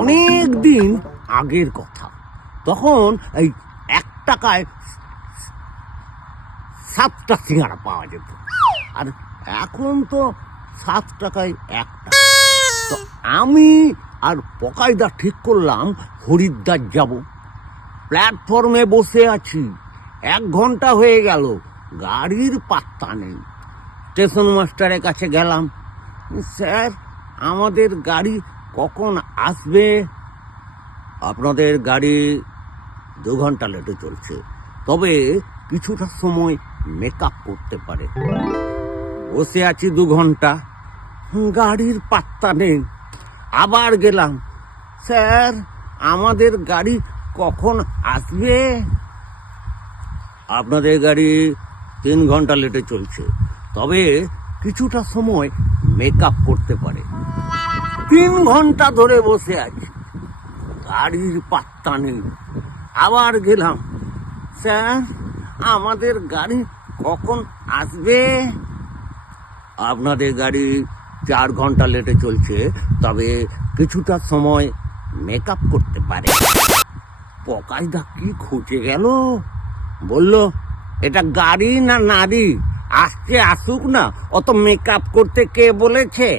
অনেক দিন আগের কথা, তখন এই 1 টাকায় 7টা সিঙ্গারা পাওয়া যেত, আর এখন তো 7 টাকায় 1টা। তো আমি আর পকাইদা ঠিক করলাম হরিদ্বার যাব। প্ল্যাটফর্মে বসে আছি, 1 ঘন্টা হয়ে গেল, গাড়ির পাত্তা নেই। স্টেশন মাস্টারের কাছে গেলাম, স্যার আমাদের গাড়ি কখন আসবে? আপনাদের গাড়ি 2 ঘন্টা লেটে চলছে, তবে কিছুটা সময় মেকআপ করতে পারে। বসে আছি 2 ঘন্টা, গাড়ির পাত্তা নেই। আবার গেলাম, স্যার আমাদের গাড়ি কখন আসবে? আপনাদের গাড়ি 3 ঘন্টা লেটে চলছে, তবে কিছুটা সময় মেকআপ করতে পারে। 3 ঘন্টা ধরে বসে আছি, গাড়ির পাত্তা নেই। আবার গেলাম, স্যার আমাদের গাড়ি কখন আসবে? আপনাদের গাড়ি 4 ঘন্টা লেটে চলছে, তবে কিছুটা সময় মেকআপ করতে পারে। পকাইদা কি খুঁজে গেল, বলল এটা গাড়ি না নারী, আসছে আসুক না, অত মেকআপ করতে কে বলেছে?